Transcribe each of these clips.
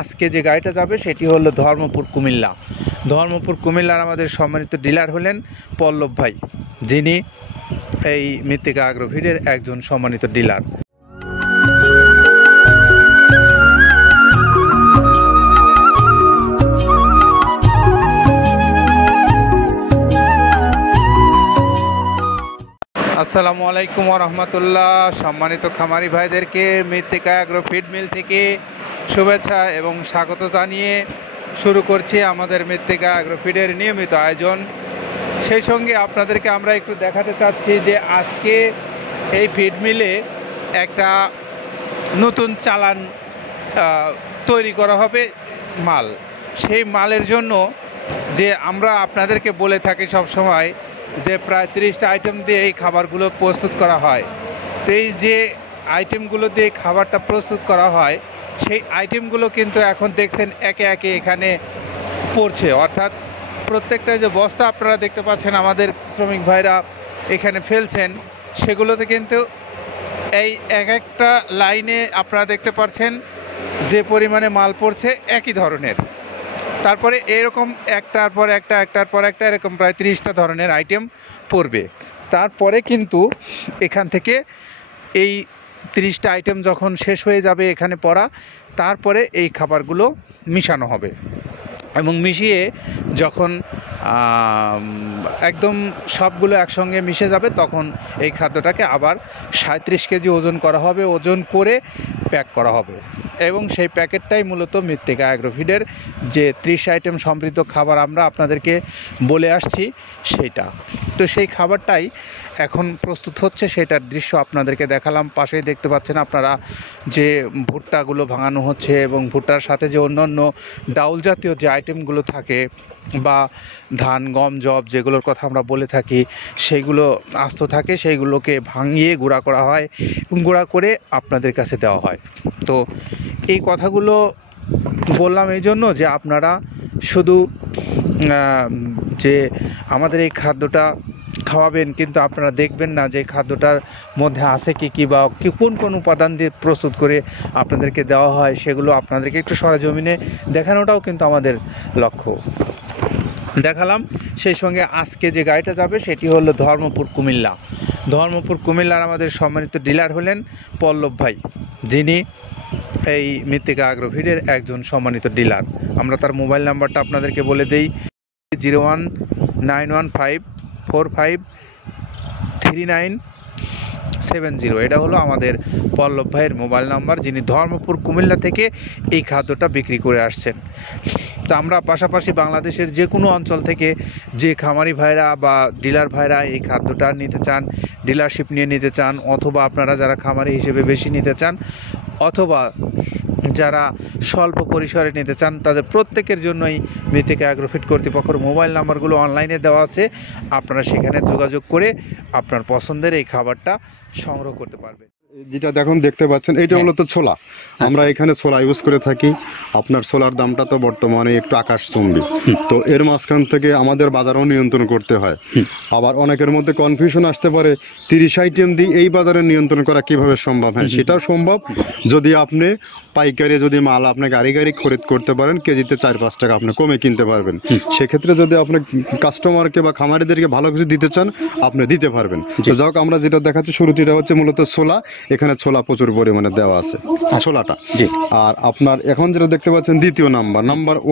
আজকে যে গাড়িটা যাবে সেটি হলো ধর্মপুর কুমিল্লা। ধর্মপুর কুমিল্লার আমাদের সম্মানিত ডিলার হলেন পল্লব ভাই, যিনি এই মৃত্তিকা অ্যাগ্রোফিডের একজন সম্মানিত ডিলার। আসসালামু আলাইকুম রহমতুল্লাহ। সম্মানিত খামারি ভাইদেরকে মৃত্তিকা অ্যাগ্রো ফিড মিল থেকে শুভেচ্ছা এবং স্বাগত জানিয়ে শুরু করছি আমাদের মৃত্তিকা অ্যাগ্রো ফিডের নিয়মিত আয়োজন। সেই সঙ্গে আপনাদেরকে আমরা একটু দেখাতে চাচ্ছি যে আজকে এই ফিড মিলে একটা নতুন চালান তৈরি করা হবে মাল। সেই মালের জন্য যে আমরা আপনাদেরকে বলে থাকি সব সময় যে প্রায় 30টা আইটেম দিয়ে এই খাবারগুলো প্রস্তুত করা হয়। তো এই যে আইটেমগুলো দিয়ে খাবারটা প্রস্তুত করা হয় সেই আইটেমগুলো কিন্তু এখন দেখছেন একে একে এখানে পড়ছে, অর্থাৎ প্রত্যেকটা যে বস্তা আপনারা দেখতে পাচ্ছেন আমাদের শ্রমিক ভাইরা এখানে ফেলছেন, সেগুলোতে কিন্তু এই এক একটা লাইনে আপনারা দেখতে পাচ্ছেন যে পরিমাণে মাল পড়ছে একই ধরনের। তারপরে এরকম একটার পর একটা এরকম প্রায় 30টা ধরনের আইটেম পড়বে। তারপরে কিন্তু এখান থেকে এই 30টা আইটেম যখন শেষ হয়ে যাবে এখানে পড়া, তারপরে এই খাবারগুলো মিশানো হবে এবং মিশিয়ে যখন একদম সবগুলো একসঙ্গে মিশে যাবে তখন এই খাদ্যটাকে আবার 37 কেজি ওজন করা হবে, ওজন করে প্যাক করা হবে এবং সেই প্যাকেটটাই মূলত মৃত্তিকা অ্যাগ্রোফিডের যে 30 আইটেম সমৃদ্ধ খাবার আমরা আপনাদেরকে বলে আসছি সেইটা। তো সেই খাবারটাই এখন প্রস্তুত হচ্ছে, সেটার দৃশ্য আপনাদেরকে দেখালাম। পাশেই দেখতে পাচ্ছেন আপনারা যে ভুট্টাগুলো ভাঙানো হচ্ছে এবং ভুট্টার সাথে যে অন্যান্য ডাউল জাতীয় যে আইটেমগুলো থাকে বা ধান গম জব যেগুলোর কথা আমরা বলে থাকি সেইগুলো আস্ত থাকে, সেইগুলোকে ভাঙিয়ে গুঁড়া করা হয় এবং গুঁড়া করে আপনাদের কাছে দেওয়া হয়। তো এই কথাগুলো বললাম এই জন্য যে আপনারা শুধু যে আমাদের এই খাদ্যটা খাওয়াবেন কিন্তু আপনারা দেখবেন না যে খাদ্যটার মধ্যে আছে কি বা কোন উপাদান দিয়ে প্রস্তুত করে আপনাদেরকে দেওয়া হয়, সেগুলো আপনাদেরকে একটু সরেজমিনে দেখানোটাও কিন্তু আমাদের লক্ষ্য। দেখালাম। সেই সঙ্গে আজকে যে গাড়িটা যাবে সেটি হলো ধর্মপুর কুমিল্লা। ধর্মপুর কুমিল্লার আমাদের সম্মানিত ডিলার হলেন পল্লব ভাই, যিনি এই মৃত্তিকা অ্যাগ্রোফিডের একজন সম্মানিত ডিলার। আমরা তার মোবাইল নাম্বারটা আপনাদেরকে বলে দেই, 01915453970। এটা হলো আমাদের পল্লব ভাইয়ের মোবাইল নাম্বার, যিনি ধর্মপুর কুমিল্লা থেকে এই খাদ্যটা বিক্রি করে আসছেন। তো আমরা পাশাপাশি বাংলাদেশের যে কোনো অঞ্চল থেকে যে খামারি ভাইরা বা ডিলার ভাইরা এই খাদ্যটা নিতে চান, ডিলারশিপ নিয়ে নিতে চান, অথবা আপনারা যারা খামারি হিসেবে বেশি নিতে চান, অথবা যারা স্বল্প পরিসরে নিতে চান, তাদের প্রত্যেকের জন্যই মৃত্তিকা অ্যাগ্রোফিড কর্তৃপক্ষের মোবাইল নাম্বারগুলো অনলাইনে দেওয়া আছে। আপনারা সেখানে যোগাযোগ করে আপনার পছন্দের এই খাবারটা সংগ্রহ করতে পারবেন। যেটা দেখতে পাচ্ছেন এটা হলো তো ছোলা। আমরা এখানে ছোলা ইউজ করে থাকি। আপনার ছোলার দামটা তো বর্তমানে একটু আকাশচুম্বী। তো এর মাঝখান থেকে আমাদের বাজারও নিয়ন্ত্রণ করতে হয়। আবার অনেকের মধ্যে কনফিউশন আসতে পারে 30 আইটেম দিয়ে এই বাজারে নিয়ন্ত্রণ করা কিভাবে সম্ভব। হ্যাঁ, সেটাও সম্ভব যদি আপনি পাইকারি যদি মাল আপনি গাড়ি খরিদ করতে পারেন, কেজিতে 4-5 টাকা আপনি কমে কিনতে পারবেন। সেক্ষেত্রে যদি আপনি কাস্টমারকে বা খামারিদেরকে ভালো কিছু দিতে চান আপনি দিতে পারবেন। তো যাই হোক, আমরা যেটা দেখাচ্ছি শুরুতে এটা হচ্ছে মূলত ছোলা। এখানে ছোলা প্রচুর পরিমাণে দেওয়া আছে ছোলাটা। আর আপনার এখন যেটা দেখতে পাচ্ছেন দ্বিতীয় নাম্বার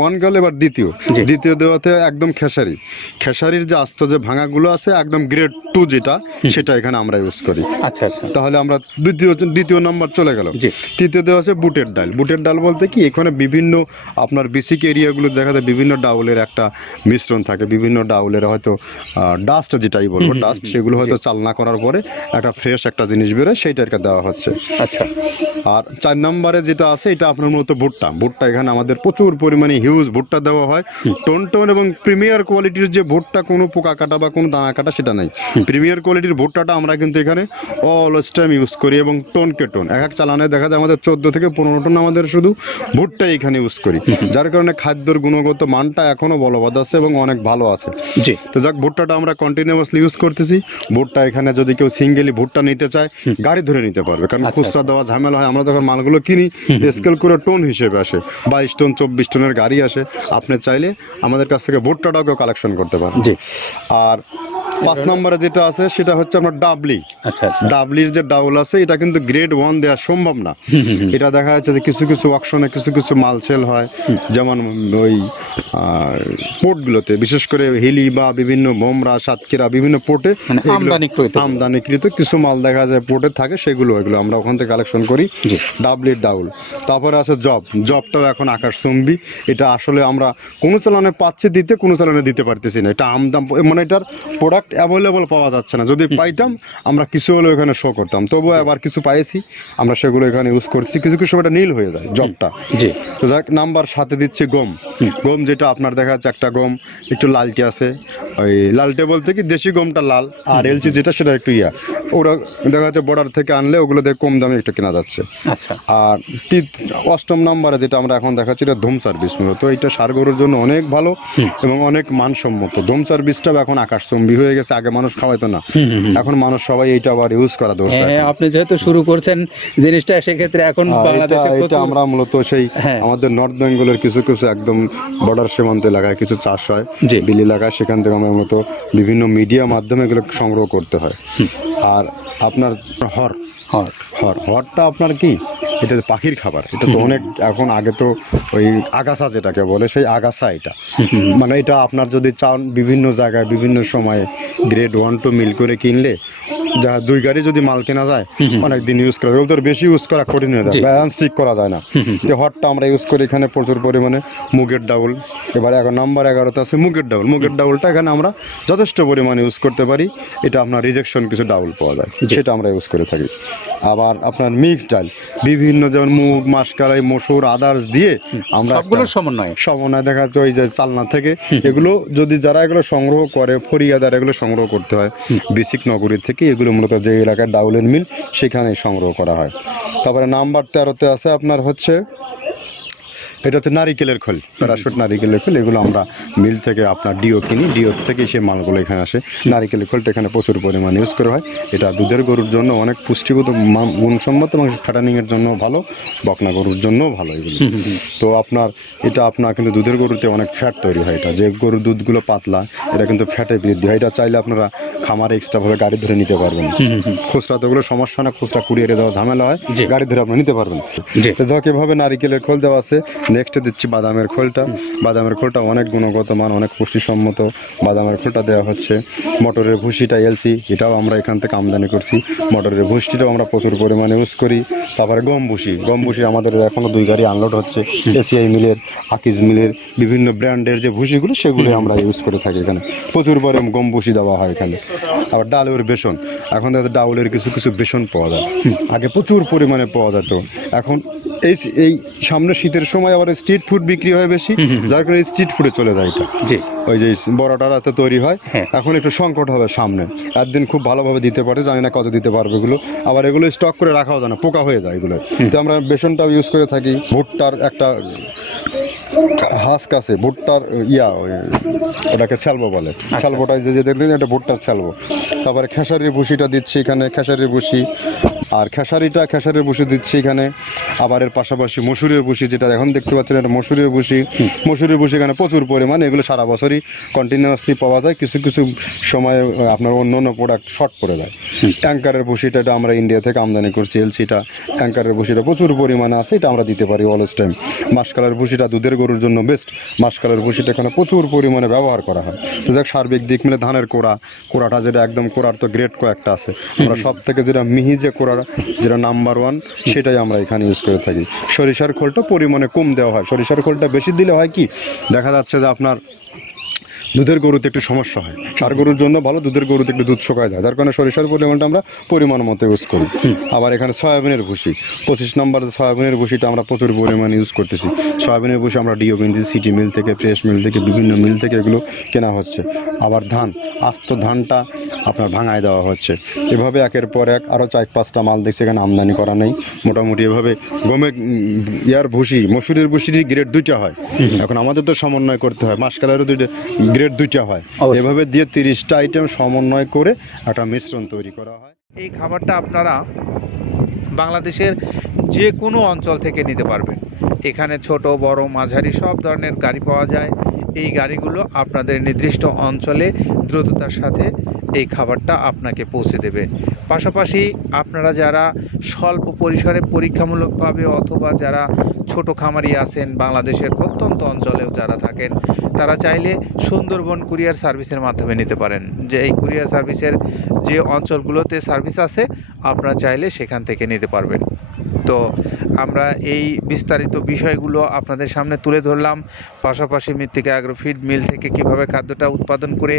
1 গেল, এবার দ্বিতীয় দেওয়াতে একদম খেসারির যে আস্ত যে ভাঙাগুলো আছে একদম গ্রেড 2 যেটা, সেটা এখানে আমরা ইউজ করি। আচ্ছা, তাহলে আমরা দ্বিতীয় নাম্বার চলে গেল। তৃতীয় দেওয়া আছে বুটের ডাল বলতে কি এখানে বিভিন্ন আপনার বেসিক এরিয়াগুলো দেখা যায় বিভিন্ন ডাউলের একটা মিশ্রণ থাকে, বিভিন্ন ডাউলের হয়তো ডাস্ট যেটাই বলবো ডাস্ট, সেগুলো হয়তো চালনা করার পরে একটা ফ্রেশ একটা জিনিস বেরোয়, সেইটাকে দেওয়া হচ্ছে। আচ্ছা। আর 4 নম্বরে যেটা আছে এটা আপনার মূলত ভুট্টা এখানে আমাদের প্রচুর পরিমাণে হিউজ ভুট্টা দেওয়া হয়। টোন এবং প্রিমিয়ার কোয়ালিটির যে ভুট্টা, কোনো পোকা কাটা বা কোনো দানা কাটা সেটা নাই। প্রিমিয়ার কোয়ালিটির ভুট্টাটা আমরা কিন্তু এখানে অলওয়েজ টাইম ইউজ করি এবং টোনকে টোন এক চালানে দেখা যায় আমাদের 14 থেকে 15 টন আমাদের শুধু ভুট্টা এখানে ইউজ করি, যার কারণে খাদ্যের গুণগত মানটা এখনো বলবৎ আছে এবং অনেক ভালো আছে। জি। তো যাক, ভুট্টাটা আমরা কন্টিনিউয়াসলি ইউজ করতেছি। ভুট্টা এখানে যদি কেউ সিঙ্গেলি ভুট্টা নিতে চায় গাড়ি ধরে নিতে পারবে, কারণ আচ্ছা, খুচরা দেওয়া ঝামেলা হয়। আমরা যখন মালগুলো কিনি স্কেল করে টন হিসেবে আসে, 22 টন 24 টনের গাড়ি আসে। আপনি চাইলে আমাদের কাছ থেকে ভুট্টাটাকেও কালেকশন করতে পারেন। জি। আর 5 নম্বরে যেটা আছে সেটা হচ্ছে আপনার ডাবলি। আচ্ছা আচ্ছা। ডাবলির যে ডাউল আছে এটা কিন্তু গ্রেড 1 দেওয়া সম্ভব না। এটা দেখা যাচ্ছে যে কিছু কিছু অকশনে কিছু কিছু মাল সেল হয়, যেমন ওই পোর্টগুলোতে, বিশেষ করে হিলি বা বিভিন্ন বোমরা, সাতক্ষীরা বিভিন্ন পোর্টে মানে আমদানিকৃত কিছু মাল দেখা যায় পোর্টে থাকে, এগুলো আমরা ওখান থেকে কালেকশন করি। ডাবলির ডাউল। তারপরে আছে জবটাও এখন আকাশচুম্বী। এটা আসলে আমরা কোনো চালানে পাচ্ছি দিতে, কোনো চালানে দিতে পারতেছি না। এটা আমদাম, মানে এটার প্রোডাক্ট অ্যাভেলেবল পাওয়া যাচ্ছে না। যদি পাইতাম আমরা কিছু হলেও এখানে শো করতাম, তবুও আবার কিছু পাইছি আমরা, সেগুলো এখানে ইউজ করছি। কিছু কিছু সময় এটা নীল হয়ে যায় জবটা। তো যাক, নাম্বার 7-এ দিচ্ছে গম। যেটা আপনার দেখা যাচ্ছে একটা গম একটু লালটে আছে, ওই লালটে বলতে কি দেশি গমটা লাল, আর এলচি যেটা সেটা একটু ওরা দেখা যাচ্ছে বর্ডার থেকে আনলে ওগুলো দিয়ে কম দামে একটু কেনা যাচ্ছে। আচ্ছা। আর 8ম নম্বরে যেটা আমরা এখন দেখাচ্ছি এটা ধুম সার্ভিস। মূলত এটা ষাঁড় গরুর জন্য অনেক ভালো এবং অনেক মানসম্মত। ধুম সার্ভিসটাও এখন আকাশচুম্বী হয়ে গেছে। আগে মানুষ খাওয়াইতো না, এখন মানুষ সবাই এইটা আবার ইউজ করা দরকার। আপনি যেহেতু শুরু করছেন জিনিসটা, সেক্ষেত্রে এখন বাংলাদেশে এটা আমরা মূলত সেই আমাদের নর্থ বেঙ্গলের কিছু কিছু একদম বর্ডার সীমান্ত এলাকায় কিছু চাষ হয়, বিল এলাকায়, সেখান থেকে আমরা মূলত বিভিন্ন মিডিয়া মাধ্যমে এগুলো সংগ্রহ করতে হয়। আর আপনার হরটা আপনার কি, এটা পাখির খাবার। এটা তো অনেক এখন, আগে তো ওই আগাছা যেটাকে বলে সেই আগাছা, এটা মানে এটা আপনার যদি চান বিভিন্ন জায়গায় বিভিন্ন সময়ে গ্রেড 1-2 মিল করে কিনলে যা 2 গাড়ি যদি মাল কেনা যায় অনেক দিন ইউজ করা, ওদের বেশি ইউজ করা কঠিন হয়ে যায়, ব্যালেন্স ঠিক করা যায় না। যে হটটা আমরা ইউজ করি এখানে প্রচুর পরিমাণে মুগের ডাউল। এবার এখন নাম্বার 11-তে আছে মুগের ডাউলটা এখানে আমরা যথেষ্ট পরিমাণে ইউজ করতে পারি। এটা আপনার রিজেকশন কিছু ডাউল পাওয়া যায়, সেটা আমরা ইউজ করে থাকি। আবার আপনার মিক্সড ডাল বিভিন্ন, যেমন মুগ, মাসকলাই, মসুর, আদার্স দিয়ে আমরা সবগুলো সমন্বয় দেখা যাচ্ছে ওই যে চালনা থেকে এগুলো যদি যারা এগুলো সংগ্রহ করে, ফরিয়াদার এগুলো সংগ্রহ করতে হয় বেসিক নগরী থেকে। এগুলো মূলত যে এলাকার ডাউলের মিল সেখানে সংগ্রহ করা হয়। তারপরে নাম্বার 13-তে আছে আপনার হচ্ছে, এটা হচ্ছে নারিকেলের খোল, প্যারাশুট নারিকেলের খোল। এগুলো আমরা মিল থেকে আপনার ডিও কিনি, ডিও থেকে সেই মালগুলো এখানে আসে। নারিকেলের খোলটা এখানে প্রচুর পরিমাণে ইউজ করা হয়। এটা দুধের গরুর জন্য অনেক পুষ্টিগত গুণসম্মত এবং ফ্যাটানিংয়ের জন্য ভালো, বকনা গরুর জন্যও ভালো এগুলো। তো আপনার কিন্তু দুধের গরুতে অনেক ফ্যাট তৈরি হয়। এটা যে গরুর দুধগুলো পাতলা, এটা কিন্তু ফ্যাটে বৃদ্ধি হয়। এটা চাইলে আপনারা খামারে এক্সট্রাভাবে গাড়ি ধরে নিতে পারবেন। খুচরা তো ওগুলো সমস্যা না, খুচরা কুরিয়ারে যাওয়া ঝামেলা হয়, গাড়ি ধরে আপনি নিতে পারবেন। তো যাক, এভাবে নারিকেলের খোল দেওয়া আছে। নেক্সটে দিচ্ছি বাদামের খোলটা অনেক গুণগত মান, অনেক পুষ্টিসম্মত। বাদামের খোলটা দেওয়া হচ্ছে। মটরের ভুসিটা এলসি, এটাও আমরা এখান থেকে আমদানি করছি। মটরের ভুসিটাও আমরা প্রচুর পরিমাণে ইউজ করি। তারপরে গম ভুসি আমাদের এখনও 2 গাড়ি আনলোড হচ্ছে। এসিআই মিলের, আকিজ মিলের বিভিন্ন ব্র্যান্ডের যে ভুসিগুলো সেগুলো আমরা ইউজ করে থাকি। এখানে প্রচুর পরিমাণে গম ভুসি দেওয়া হয় এখানে। আবার ডালের বেসন, এখন ডাউলের কিছু কিছু বেসন পাওয়া যায়, আগে প্রচুর পরিমাণে পাওয়া যেত। এখন এই সামনে শীতের সময় আবার স্ট্রিট ফুড বিক্রি হয় বেশি, যার কারণে স্ট্রিট ফুডে চলে যায়। এটা ওই যে বড়টা রাতে তৈরি হয়। এখন একটু সংকট হবে সামনে, একদিন খুব ভালোভাবে দিতে পারে, জানি না কত দিতে পারবে এগুলো। আবার এগুলো স্টক করে রাখাও যায় না, পোকা হয়ে যায় এগুলো। তো আমরা বেসনটাও ইউজ করে থাকি। ভুট্টার একটা হাস্ক আছে, ভুট্টার ওটাকে স্যালবো বলে, স্যালবোটা যে দেখলেন এটা ভুট্টার স্যালবো। তারপরে খেসারির ভুসিটা দিচ্ছি এখানে, খেসারির ভুসি। আর খেসারির ভুসি দিচ্ছি এখানে। আবার এর পাশাপাশি মসুরের ভুসি, যেটা এখন দেখতে পাচ্ছেন এটা মসুরের ভুসি এখানে প্রচুর পরিমাণে। এগুলো সারা বছরই কন্টিনিউয়াসলি পাওয়া যায়, কিছু কিছু সময় আপনার অন্য প্রোডাক্ট শর্ট পড়ে যায়। ট্যাঙ্কারের ভুসিটা এটা আমরা ইন্ডিয়া থেকে আমদানি করছি, এলসিটা। ট্যাঙ্কারের ভুসিটা প্রচুর পরিমাণে আছে, এটা আমরা দিতে পারি অলওয়েজ টাইম। মাসকালের ভুসিটা দুধের গরুর জন্য বেস্ট। মাসকালের ভুসিটা এখানে প্রচুর পরিমাণে ব্যবহার করা হয়। তো যাক, সার্বিক দিক মিলে ধানের কোড়াটা যেটা একদম কোড়ার তো গ্রেড কয়েকটা আছে, আমরা সব থেকে যেটা মিহি যে কোড়া, যেটা নাম্বার 1, সেটাই আমরা এখানে ইউজ করে থাকি। সরিষার খোলটা পরিমাণে কম দেওয়া হয়। সরিষার খোলটা বেশি দিলে হয় কি, দেখা যাচ্ছে যে আপনার দুধের গরুতে একটু সমস্যা হয়। ষাঁড় গরুর জন্য ভালো, দুধের গরুতে একটু দুধ শুকায় যায়, যার কারণে সরিষার পরিমাণটা আমরা পরিমাণ মতো ইউজ করি। আবার এখানে সয়াবিনের ভুসি, 25 নম্বর সয়াবিনের ভুসিটা আমরা প্রচুর পরিমাণে ইউজ করতেছি। সয়াবিনের ভুসি আমরা ডিও কিনছি, সিটি মিল থেকে, ফ্রেশ মিল থেকে, বিভিন্ন মিল থেকে এগুলো কেনা হচ্ছে। আবার আস্ত ধানটা আপনার ভাঙায় দেওয়া হচ্ছে। এভাবে একের পর এক আরও 4-5টা মাল দেখছি এখানে আমদানি করা নেই। মোটামুটি এভাবে মসুরের ভুসির গ্রেড 2টা হয়। এখন আমাদের তো সমন্বয় করতে হয়, মাসকালেরও গ্রেড 2টা হয়। এভাবে দিয়ে 30টা আইটেম সমন্বয় করে একটা মিশ্রণ তৈরি করা হয়। এই খাবারটা আপনারা বাংলাদেশের যে কোনো অঞ্চল থেকে নিতে পারবেন। এখানে ছোট বড় মাঝারি সব ধরনের গাড়ি পাওয়া যায়। এই গাড়িগুলো আপনাদের নির্দিষ্ট অঞ্চলে দ্রুততার সাথে এই খাবারটা আপনাকে পৌঁছে দেবে। পাশাপাশি আপনারা যারা স্বল্প পরিসরে পরীক্ষামূলকভাবে অথবা যারা ছোট খামারি আছেন, বাংলাদেশের প্রত্যন্ত অঞ্চলেও যারা থাকেন, তারা চাইলে সুন্দরবন কুরিয়ার সার্ভিসের মাধ্যমে নিতে পারেন। যে এই কুরিয়ার সার্ভিসের যে অঞ্চলগুলোতে সার্ভিস আছে, আপনারা চাইলে সেখান থেকে নিতে পারবেন। তো আমরা এই বিস্তারিত বিষয়গুলো আপনাদের সামনে তুলে ধরলাম। পাশাপাশি মৃত্তিকা অ্যাগ্রো ফিড মিল থেকে কিভাবে খাদ্যটা উৎপাদন করে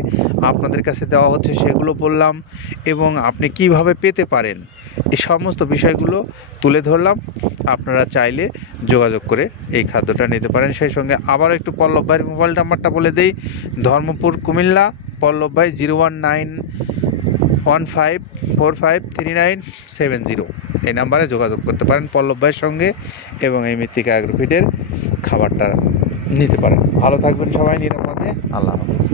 আপনাদের কাছে দেওয়া হচ্ছে সেগুলো বললাম, এবং আপনি কিভাবে পেতে পারেন এই সমস্ত বিষয়গুলো তুলে ধরলাম। আপনারা চাইলে যোগাযোগ করে এই খাদ্যটা নিতে পারেন। সেই সঙ্গে আবারও একটু পল্লব ভাইয়ের মোবাইল নাম্বারটা বলে দেই। ধর্মপুর কুমিল্লা, পল্লব ভাই 01915453970 এই নাম্বারে যোগাযোগ করতে পারেন পল্লব ভাইয়ের সঙ্গে, এবং এই মৃত্তিকা অ্যাগ্রো ফিডের খাবারটা নিতে পারেন। ভালো থাকবেন সবাই, নিরাপদে। আল্লাহ হাফেজ।